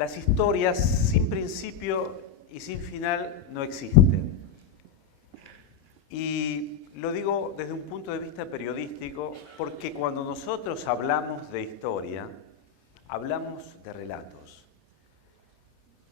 Las historias sin principio y sin final no existen. Y lo digo desde un punto de vista periodístico porque cuando nosotros hablamos de historia, hablamos de relatos.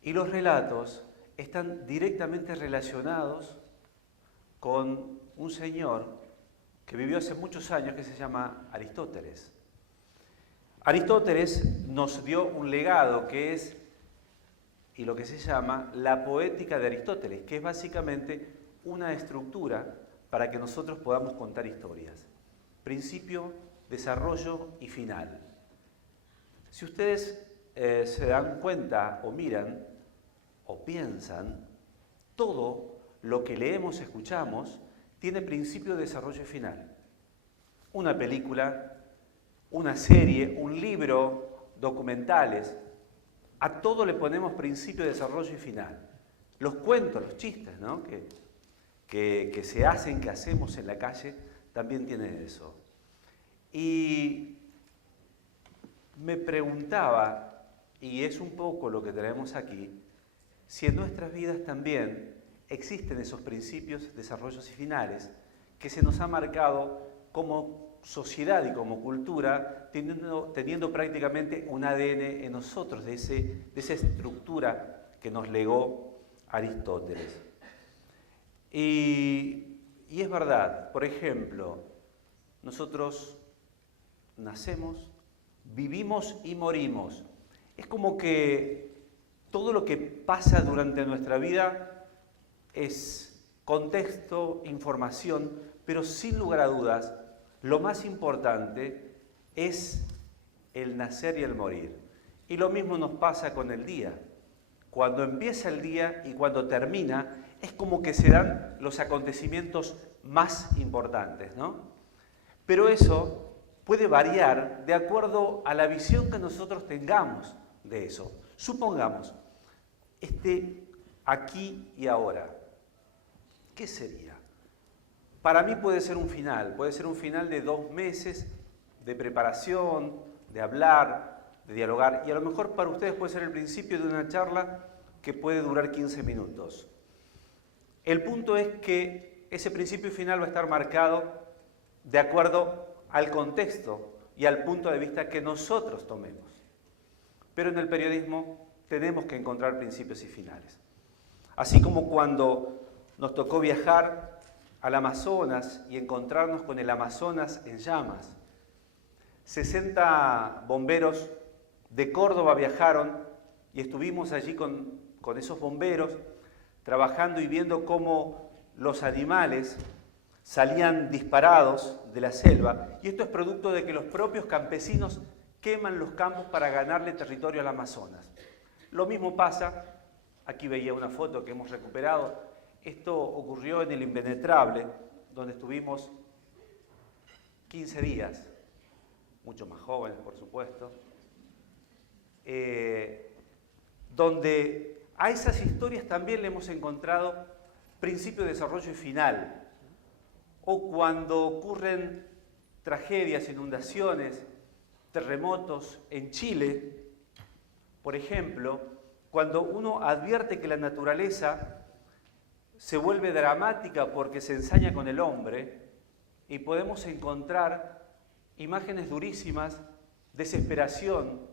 Y los relatos están directamente relacionados con un señor que vivió hace muchos años que se llama Aristóteles. Aristóteles nos dio un legado que es, y lo que se llama, la poética de Aristóteles, que es básicamente una estructura para que nosotros podamos contar historias. Principio, desarrollo y final. Si ustedes se dan cuenta o miran o piensan, todo lo que leemos, escuchamos, tiene principio, desarrollo y final. Una película, una serie, un libro, documentales, a todo le ponemos principio, desarrollo y final. Los cuentos, los chistes, ¿no? que se hacen, que hacemos en la calle, también tienen eso. Y me preguntaba, y es un poco lo que traemos aquí, si en nuestras vidas también existen esos principios, desarrollos y finales que se nos ha marcado como sociedad y como cultura, teniendo prácticamente un ADN en nosotros, de esa estructura que nos legó Aristóteles. Y es verdad, por ejemplo, nosotros nacemos, vivimos y morimos. Es como que todo lo que pasa durante nuestra vida es contexto, información, pero sin lugar a dudas, lo más importante es el nacer y el morir. Y lo mismo nos pasa con el día. Cuando empieza el día y cuando termina, es como que se dan los acontecimientos más importantes, ¿no? Pero eso puede variar de acuerdo a la visión que nosotros tengamos de eso. Supongamos, aquí y ahora, ¿qué sería? Para mí puede ser un final de 2 meses de preparación, de hablar, de dialogar, y a lo mejor para ustedes puede ser el principio de una charla que puede durar 15 minutos. El punto es que ese principio y final va a estar marcado de acuerdo al contexto y al punto de vista que nosotros tomemos. Pero en el periodismo tenemos que encontrar principios y finales. Así como cuando nos tocó viajar al Amazonas y encontrarnos con el Amazonas en llamas. 60 bomberos de Córdoba viajaron y estuvimos allí con esos bomberos trabajando y viendo cómo los animales salían disparados de la selva. Y esto es producto de que los propios campesinos queman los campos para ganarle territorio al Amazonas. Lo mismo pasa, aquí veía una foto que hemos recuperado. Esto ocurrió en el Impenetrable, donde estuvimos 15 días, mucho más jóvenes, por supuesto, donde a esas historias también le hemos encontrado principio, desarrollo y final. O cuando ocurren tragedias, inundaciones, terremotos en Chile, por ejemplo, cuando uno advierte que la naturaleza se vuelve dramática porque se ensaña con el hombre y podemos encontrar imágenes durísimas, desesperación,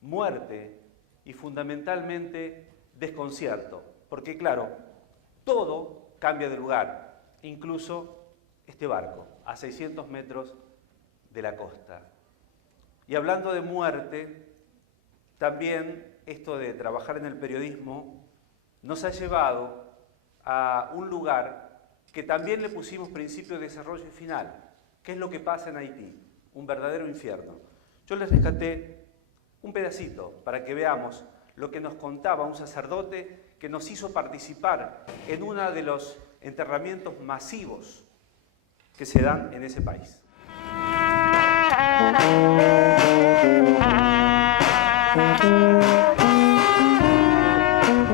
muerte y fundamentalmente desconcierto. Porque claro, todo cambia de lugar, incluso este barco, a 600 metros de la costa. Y hablando de muerte, también esto de trabajar en el periodismo nos ha llevado a un lugar que también le pusimos principio, desarrollo y final, que es lo que pasa en Haití, un verdadero infierno. Yo les rescaté un pedacito para que veamos lo que nos contaba un sacerdote que nos hizo participar en uno de los enterramientos masivos que se dan en ese país.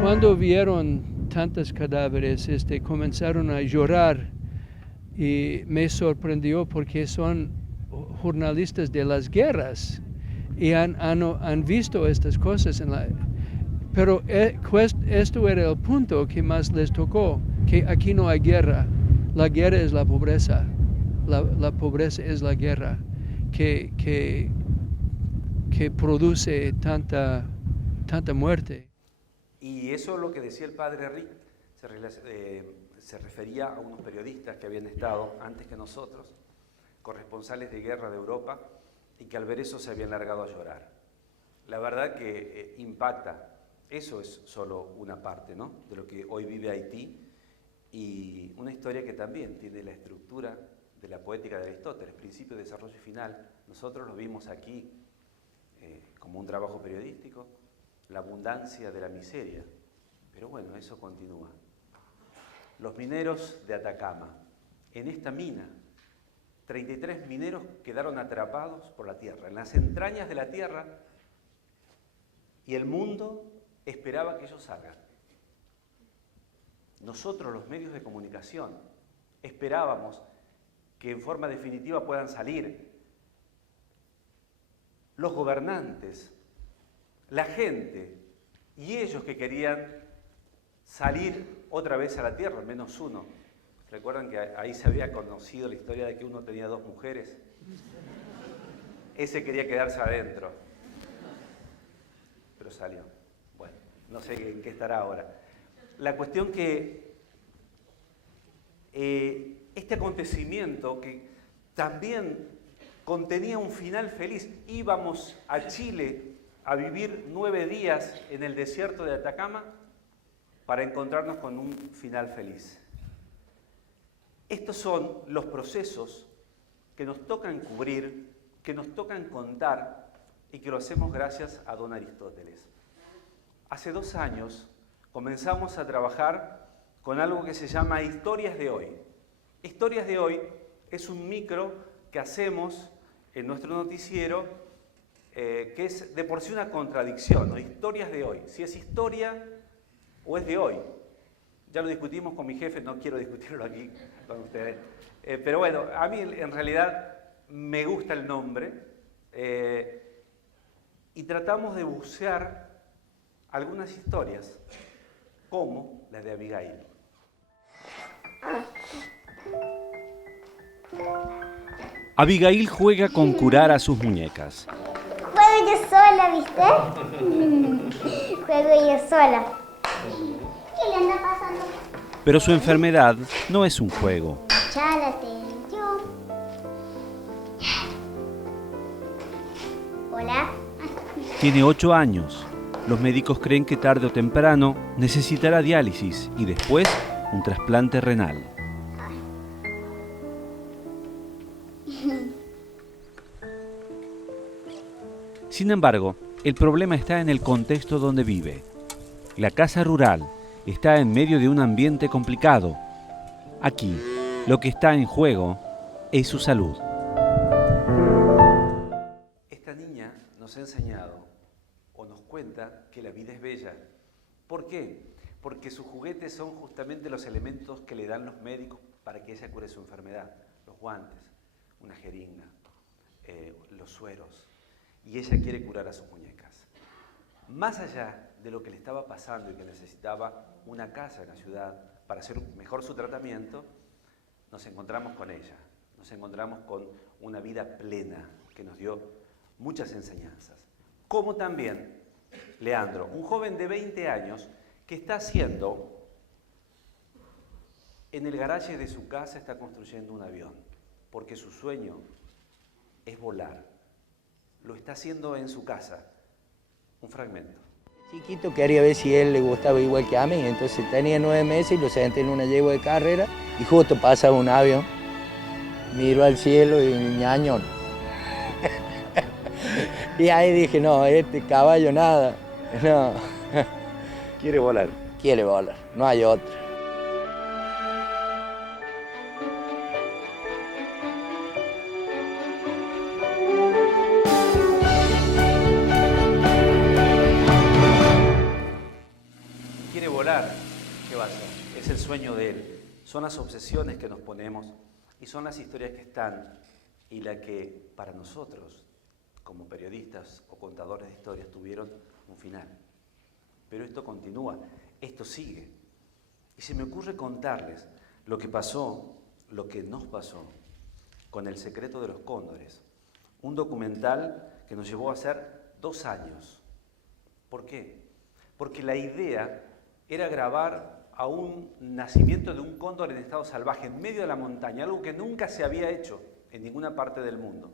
Cuando vieron tantos cadáveres, comenzaron a llorar y me sorprendió porque son jornalistas de las guerras y han visto estas cosas. Pero esto era el punto que más les tocó, que aquí no hay guerra. La guerra es la pobreza. La pobreza es la guerra que produce tanta muerte. Y eso es lo que decía el padre Rick, se refería a unos periodistas que habían estado antes que nosotros, corresponsales de guerra de Europa, y que al ver eso se habían largado a llorar. La verdad que impacta. Eso es solo una parte, ¿no?, de lo que hoy vive Haití, y una historia que también tiene la estructura de la poética de Aristóteles, principio, desarrollo y final. Nosotros lo vimos aquí como un trabajo periodístico, la abundancia de la miseria, pero bueno, eso continúa. Los mineros de Atacama, en esta mina, 33 mineros quedaron atrapados por la tierra, en las entrañas de la tierra, y el mundo esperaba que ellos salgan. Nosotros, los medios de comunicación, esperábamos que en forma definitiva puedan salir. Los gobernantes, la gente y ellos que querían salir otra vez a la tierra, al menos uno. ¿Recuerdan que ahí se había conocido la historia de que uno tenía 2 mujeres? Ese quería quedarse adentro, pero salió. Bueno, no sé en qué estará ahora. La cuestión que este acontecimiento que también contenía un final feliz. Íbamos a Chile a vivir 9 días en el desierto de Atacama para encontrarnos con un final feliz. Estos son los procesos que nos tocan cubrir, que nos tocan contar y que lo hacemos gracias a don Aristóteles. Hace 2 años comenzamos a trabajar con algo que se llama Historias de Hoy. Historias de Hoy es un micro que hacemos en nuestro noticiero que es de por sí una contradicción, ¿no? Historias de hoy, si es historia o es de hoy. Ya lo discutimos con mi jefe, no quiero discutirlo aquí con ustedes. Pero bueno, a mí en realidad me gusta el nombre y tratamos de bucear algunas historias, como la de Abigail. Abigail juega con curar a sus muñecas. Juego yo sola, ¿viste? Juego yo sola. ¿Qué le anda pasando? Pero su enfermedad no es un juego. Ya la tengo. Hola. Tiene 8 años. Los médicos creen que tarde o temprano necesitará diálisis y después un trasplante renal. Sin embargo, el problema está en el contexto donde vive. La casa rural está en medio de un ambiente complicado. Aquí, lo que está en juego es su salud. Esta niña nos ha enseñado o nos cuenta que la vida es bella. ¿Por qué? Porque sus juguetes son justamente los elementos que le dan los médicos para que ella cure su enfermedad. Los guantes, una jeringa, los sueros. Y ella quiere curar a sus muñecas. Más allá de lo que le estaba pasando y que necesitaba una casa en la ciudad para hacer mejor su tratamiento, nos encontramos con ella, nos encontramos con una vida plena que nos dio muchas enseñanzas. Como también Leandro, un joven de 20 años que está haciendo, en el garaje de su casa está construyendo un avión, porque su sueño es volar. Lo está haciendo en su casa. Un fragmento. Chiquito quería ver si a él le gustaba igual que a mí, entonces tenía 9 meses y lo senté en una yegua de carrera y justo pasaba un avión, miró al cielo y ñañón. Y ahí dije, no, este caballo nada, no. Quiere volar. Quiere volar, no hay otra. ¿Qué va a hacer? Es el sueño de él. Son las obsesiones que nos ponemos y son las historias que están y la que para nosotros como periodistas o contadores de historias, tuvieron un final. Pero esto continúa, esto sigue. Y se me ocurre contarles lo que pasó, lo que nos pasó con El secreto de los cóndores. Un documental que nos llevó a hacer 2 años. ¿Por qué? Porque la idea era grabar a un nacimiento de un cóndor en estado salvaje, en medio de la montaña, algo que nunca se había hecho en ninguna parte del mundo.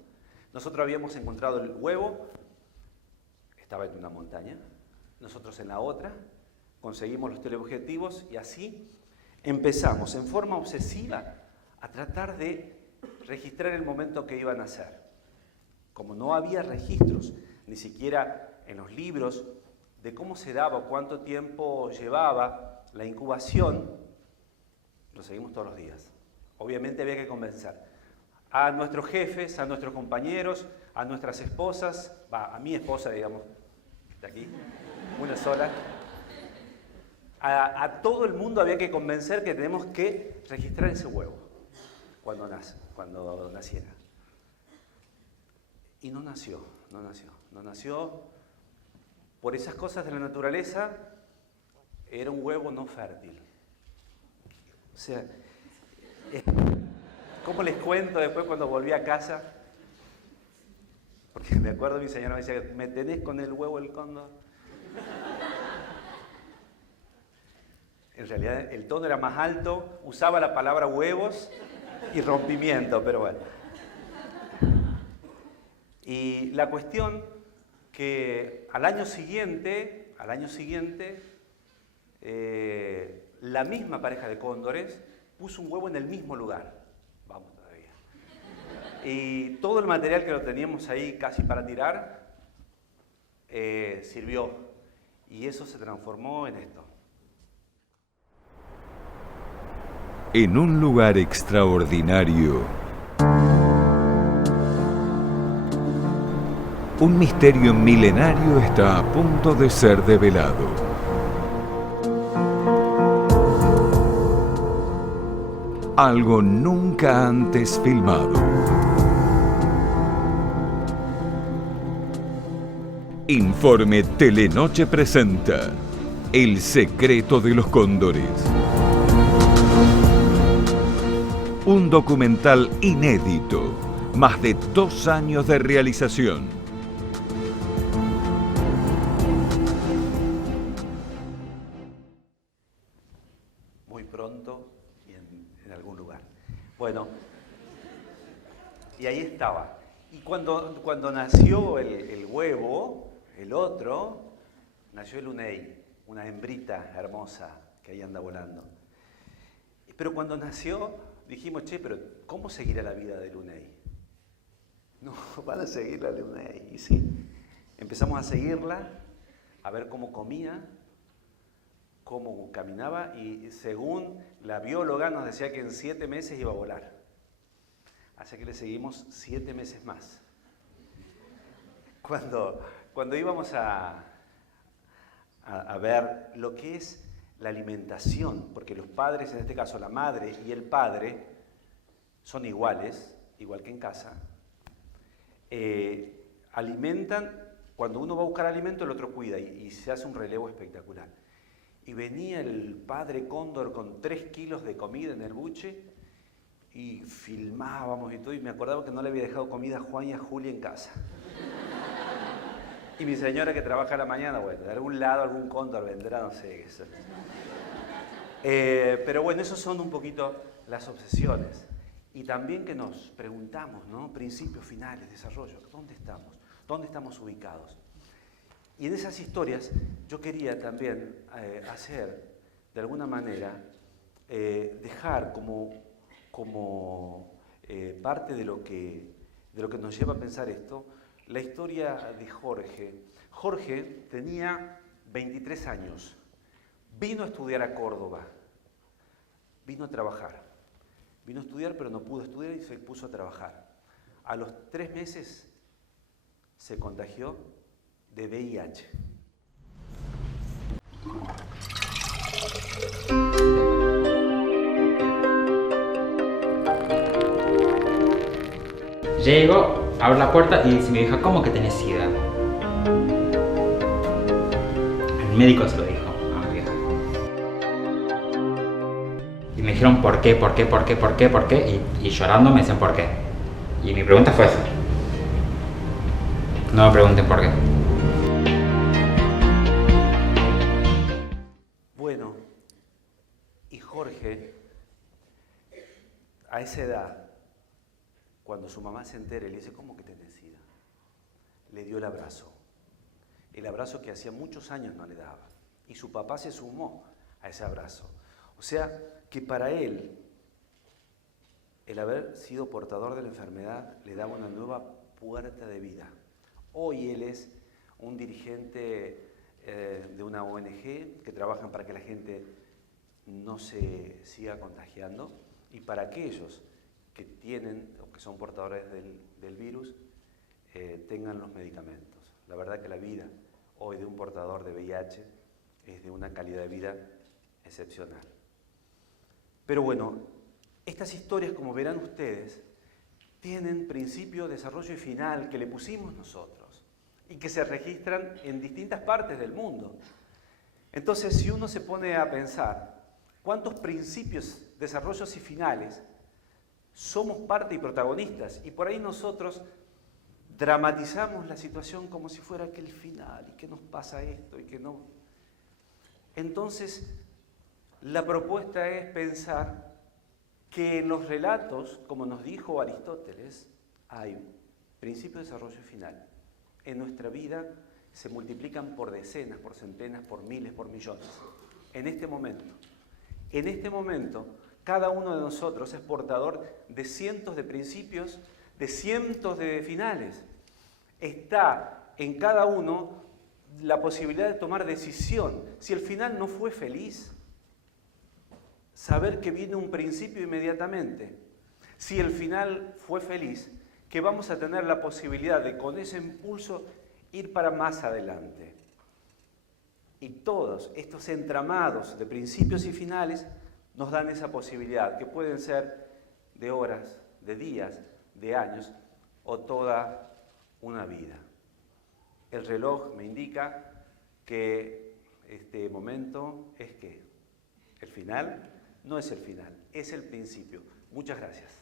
Nosotros habíamos encontrado el huevo, estaba en una montaña, nosotros en la otra, conseguimos los teleobjetivos y así empezamos en forma obsesiva a tratar de registrar el momento que iban a nacer. Como no había registros, ni siquiera en los libros, de cómo se daba, cuánto tiempo llevaba la incubación, lo seguimos todos los días. Obviamente había que convencer a nuestros jefes, a nuestros compañeros, a nuestras esposas, a mi esposa, digamos, de aquí, una sola. A todo el mundo había que convencer que tenemos que registrar ese huevo cuando naciera. Y no nació por esas cosas de la naturaleza, era un huevo no fértil. O sea, ¿cómo les cuento después cuando volví a casa? Porque me acuerdo mi señora me decía, ¿me tenés con el huevo del cóndor? En realidad el tono era más alto, usaba la palabra huevos y rompimiento, pero bueno. Y la cuestión que al año siguiente, la misma pareja de cóndores puso un huevo en el mismo lugar. Vamos todavía. Y todo el material que lo teníamos ahí casi para tirar, sirvió. Y eso se transformó en esto. En un lugar extraordinario, un misterio milenario está a punto de ser develado. Algo nunca antes filmado. Informe Telenoche presenta El secreto de los cóndores. Un documental inédito, más de 2 años de realización. Muy pronto y en algún lugar. Bueno, y ahí estaba. Y cuando nació el huevo, el otro, nació el Unei, una hembrita hermosa que ahí anda volando. Pero cuando nació, dijimos, pero ¿cómo seguirá la vida del Unei? No, van a seguir la Unei. Y sí, empezamos a seguirla, a ver cómo comía, cómo caminaba, y según la bióloga nos decía que en 7 meses iba a volar. Así que le seguimos 7 meses más. Cuando íbamos a ver lo que es la alimentación, porque los padres, en este caso la madre y el padre, son iguales, igual que en casa, alimentan, cuando uno va a buscar alimento el otro cuida y se hace un relevo espectacular. Y venía el padre cóndor con 3 kilos de comida en el buche y filmábamos y todo, y me acordaba que no le había dejado comida a Juan y a Julia en casa. Y mi señora que trabaja a la mañana, bueno, de algún lado algún cóndor vendrá, no sé qué es. Pero bueno, esos son un poquito las obsesiones. Y también que nos preguntamos, ¿no? Principios, finales, desarrollo, ¿dónde estamos? ¿Dónde estamos ubicados? Y en esas historias yo quería también hacer, de alguna manera, dejar como parte de lo que nos lleva a pensar esto, la historia de Jorge. Jorge tenía 23 años, vino a estudiar a Córdoba, vino a trabajar. Vino a estudiar, pero no pudo estudiar y se puso a trabajar. A los 3 meses se contagió de VIH. Llegó. abro la puerta y dice mi vieja, ¿cómo que tenés SIDA? El médico se lo dijo a mi vieja. Y me dijeron, ¿por qué? Y llorando me decían, ¿por qué? Y mi pregunta fue esa. No me pregunten por qué. Bueno, y Jorge, a esa edad, cuando su mamá se entera y le dice, ¿cómo que tenés SIDA? Le dio el abrazo que hacía muchos años no le daba. Y su papá se sumó a ese abrazo. O sea, que para él, el haber sido portador de la enfermedad le daba una nueva puerta de vida. Hoy él es un dirigente de una ONG que trabajan para que la gente no se siga contagiando y para aquellos que tienen o que son portadores del virus tengan los medicamentos. La verdad que la vida hoy de un portador de VIH es de una calidad de vida excepcional. Pero bueno, estas historias, como verán ustedes, tienen principio, desarrollo y final que le pusimos nosotros y que se registran en distintas partes del mundo. Entonces, si uno se pone a pensar cuántos principios, desarrollos y finales somos parte y protagonistas, y por ahí nosotros dramatizamos la situación como si fuera aquel final, y que nos pasa esto, y que no. Entonces, la propuesta es pensar que en los relatos, como nos dijo Aristóteles, hay principio, desarrollo y final. En nuestra vida se multiplican por decenas, por centenas, por miles, por millones. En este momento, cada uno de nosotros es portador de cientos de principios, de cientos de finales. Está en cada uno la posibilidad de tomar decisión. Si el final no fue feliz, saber que viene un principio inmediatamente. Si el final fue feliz, que vamos a tener la posibilidad de con ese impulso ir para más adelante. Y todos estos entramados de principios y finales nos dan esa posibilidad, que pueden ser de horas, de días, de años o toda una vida. El reloj me indica que este momento es que el final no es el final, es el principio. Muchas gracias.